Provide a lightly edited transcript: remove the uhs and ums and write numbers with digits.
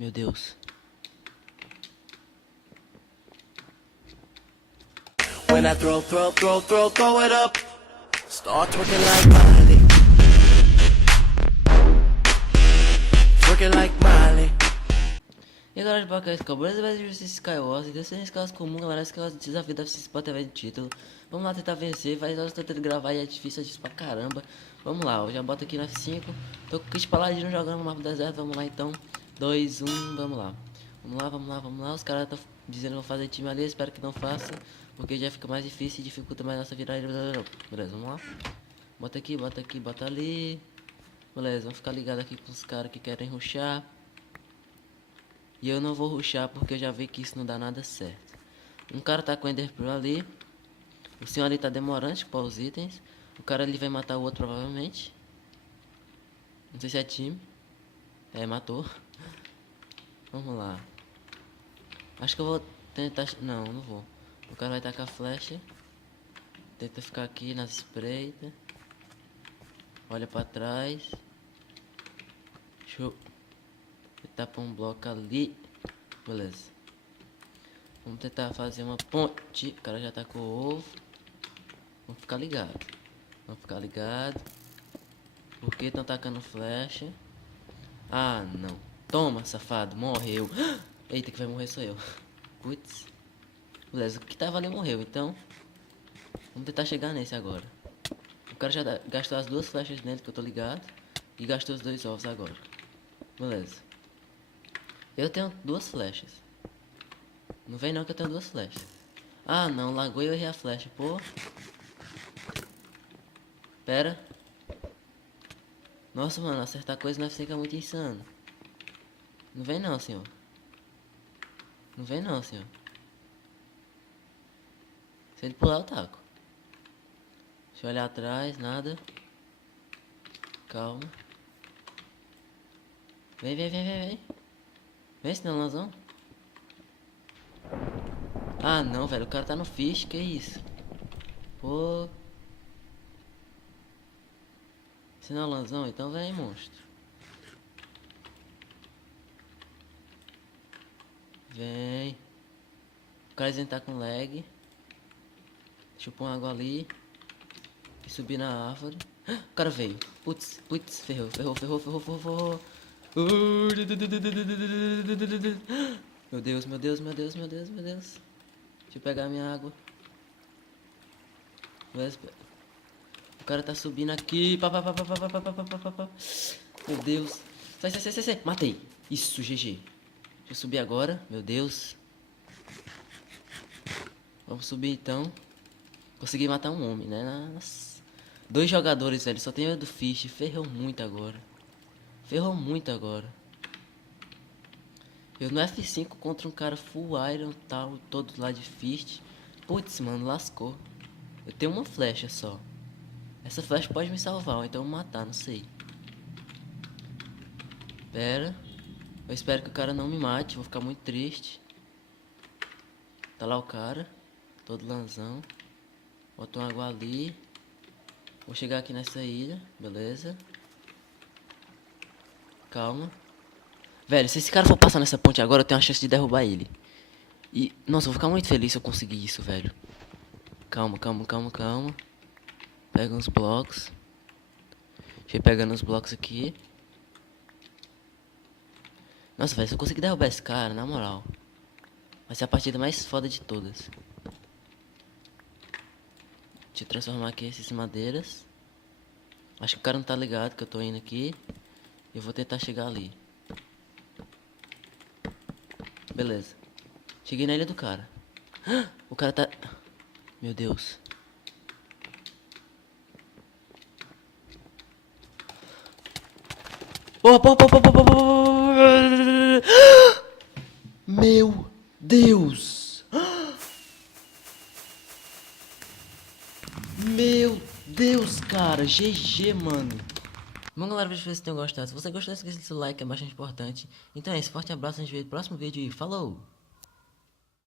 Meu Deus. When I throw it up. Start twerking like Miley. Twerking like Miley. E agora de Paca Beleza, vai ser Skywars. Deu sem escalas comuns, galera. Escalas de desafio da Spot TV de título. Vamos lá tentar vencer. Faz horas que eu tô tentando gravar e é difícil disso pra caramba. Vamos lá, eu já boto aqui no F5. Tô com o Kit Paladino jogando no mapa do deserto. Vamos lá então. 2, 1, vamos lá. Vamos lá. Os caras estão dizendo que vão fazer time ali. Eu espero que não faça. Porque já fica mais difícil e dificulta mais nossa virada. Beleza, vamos lá. Bota aqui, bota ali. Beleza, vamos ficar ligado aqui com os caras que querem rushar. E eu não vou rushar porque eu já vi que isso não dá nada certo. Um cara tá com o Ender Pearl ali. O senhor ali tá demorando para os itens. O cara ali vai matar o outro provavelmente. Não sei se é time. É, matou. Vamos lá. Acho que eu vou tentar... Não vou. O cara vai tacar flecha. Tenta ficar aqui nas espreitas. Olha pra trás. Show. Ele tapa um bloco ali. Beleza. Vamos tentar fazer uma ponte. O cara já tacou o ovo. Vamos ficar ligado. Por que estão tacando flecha? Ah, não. Toma, safado. Morreu. Eita, que vai morrer sou eu. Putz. Beleza, o que tava ali morreu. Então, vamos tentar chegar nesse agora. O cara já gastou as 2 flechas nele, que eu tô ligado. E gastou os 2 ovos agora. Beleza. Eu tenho 2 flechas. Não vem não que eu tenho 2 flechas. Ah, não. Lagou e eu errei a flecha. Pô. Pera. Nossa, mano. Acertar coisa no F5 é muito insano. Não vem não, senhor. Se ele pular, eu taco. Deixa eu olhar atrás. Nada. Calma. Vem. Vem, senão lanzão. Ah, não, velho. O cara tá no fish. Que isso? Pô. Senão lanzão, então vem, monstro. Vem. O cara tá com lag. Deixa eu pôr uma água ali. E subir na árvore. O cara veio. Putz, ferrou. Meu Deus. Deixa eu pegar minha água. O cara tá subindo aqui. Meu Deus. Sai. Matei. Isso, GG. Deixa eu subir agora. Meu Deus. Vamos subir então. Consegui matar um homem, né? Nossa. 2 jogadores, velho. Só tem eu do Fish. Ferrou muito agora. Eu no F5 contra um cara full iron, tal, todo lá de fist. Putz, mano, lascou. Eu tenho uma flecha só. Essa flecha pode me salvar, ou então me matar, não sei. Pera. Eu espero que o cara não me mate, vou ficar muito triste. Tá lá o cara. Todo lanzão. Botou uma água ali. Vou chegar aqui nessa ilha, beleza. Calma. Velho, se esse cara for passar nessa ponte agora, eu tenho a chance de derrubar ele. E, nossa, eu vou ficar muito feliz se eu conseguir isso, velho. Calma. Pega uns blocos. Deixa eu ir pegando os blocos aqui. Nossa, velho, se eu conseguir derrubar esse cara, na moral, vai ser a partida mais foda de todas. Deixa eu transformar aqui esses madeiras. Acho que o cara não tá ligado que eu tô indo aqui. Eu vou tentar chegar ali. Beleza. Cheguei na ilha do cara. O cara tá... Meu Deus. Meu Deus. Meu Deus, cara. GG, mano. Bom, galera, espero que vocês tenham gostado. Se você gostou, não esqueça de seu like, é bastante importante. Então é isso, forte abraço, a gente vê no próximo vídeo e falou!